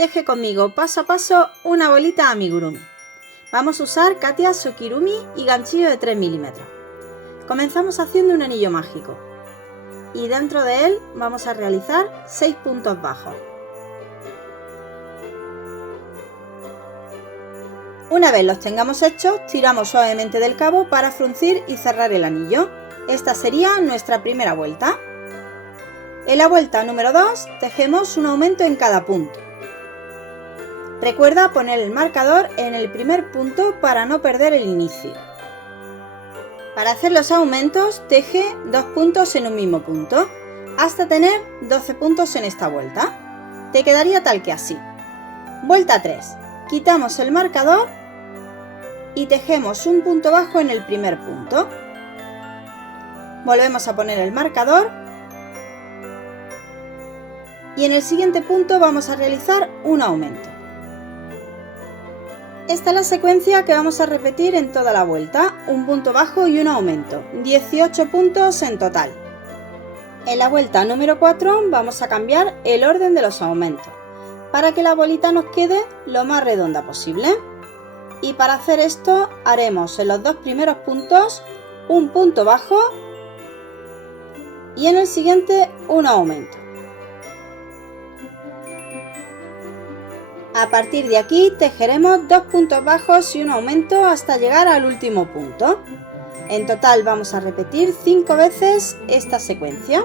Teje conmigo paso a paso una bolita amigurumi. Vamos a usar Katia Sokirumi y ganchillo de 3 milímetros. Comenzamos haciendo un anillo mágico y dentro de él vamos a realizar 6 puntos bajos. Una vez los tengamos hechos, tiramos suavemente del cabo para fruncir y cerrar el anillo. Esta sería nuestra primera vuelta. En la vuelta número 2 tejemos un aumento en cada punto. Recuerda poner el marcador en el primer punto para no perder el inicio. Para hacer los aumentos, teje 2 puntos en un mismo punto, hasta tener 12 puntos en esta vuelta. Te quedaría tal que así. Vuelta 3. Quitamos el marcador y tejemos un punto bajo en el primer punto. Volvemos a poner el marcador y en el siguiente punto vamos a realizar un aumento. Esta es la secuencia que vamos a repetir en toda la vuelta, un punto bajo y un aumento, 18 puntos en total. En la vuelta número 4 vamos a cambiar el orden de los aumentos, para que la bolita nos quede lo más redonda posible. Y para hacer esto haremos en los dos primeros puntos un punto bajo y en el siguiente un aumento. A partir de aquí tejeremos 2 puntos bajos y un aumento hasta llegar al último punto. En total vamos a repetir 5 veces esta secuencia.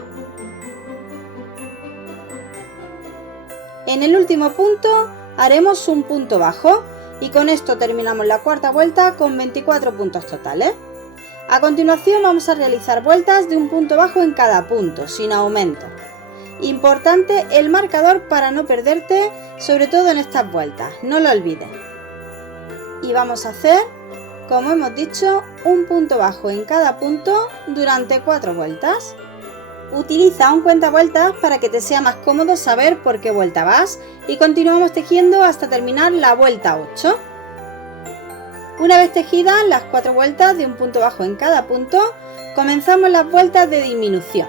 En el último punto haremos un punto bajo y con esto terminamos la cuarta vuelta con 24 puntos totales. A continuación vamos a realizar vueltas de un punto bajo en cada punto, sin aumento. Importante el marcador para no perderte, sobre todo en estas vueltas, no lo olvides. Y vamos a hacer, como hemos dicho, un punto bajo en cada punto durante 4 vueltas. Utiliza un cuentavueltas para que te sea más cómodo saber por qué vuelta vas y continuamos tejiendo hasta terminar la vuelta 8. Una vez tejidas las 4 vueltas de un punto bajo en cada punto, comenzamos las vueltas de disminución.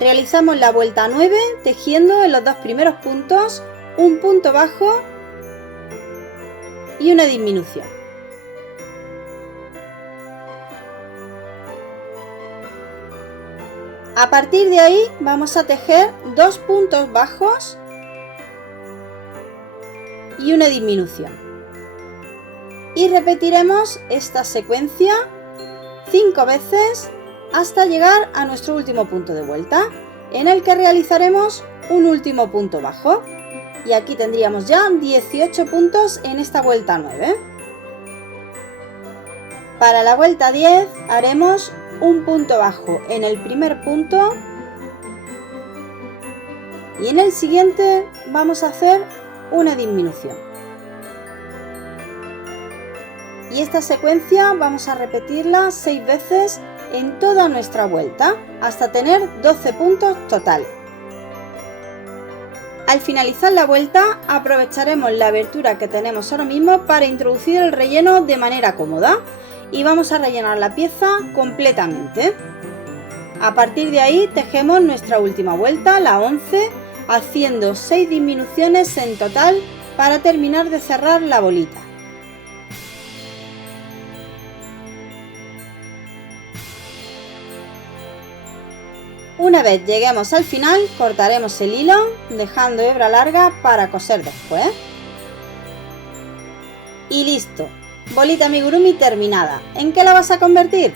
Realizamos la vuelta 9 tejiendo en los dos primeros puntos un punto bajo y una disminución. A partir de ahí vamos a tejer 2 puntos bajos y una disminución. Y repetiremos esta secuencia 5 veces hasta llegar a nuestro último punto de vuelta, en el que realizaremos un último punto bajo. Y aquí tendríamos ya 18 puntos en esta vuelta 9. Para la vuelta 10 haremos un punto bajo en el primer punto y en el siguiente vamos a hacer una disminución. Y esta secuencia vamos a repetirla 6 veces en toda nuestra vuelta hasta tener 12 puntos total. Al finalizar la vuelta aprovecharemos la abertura que tenemos ahora mismo para introducir el relleno de manera cómoda y vamos a rellenar la pieza completamente. A partir de ahí tejemos nuestra última vuelta, la 11, haciendo 6 disminuciones en total para terminar de cerrar la bolita. Una vez lleguemos al final, cortaremos el hilo, dejando hebra larga para coser después. Y listo, bolita amigurumi terminada. ¿En qué la vas a convertir?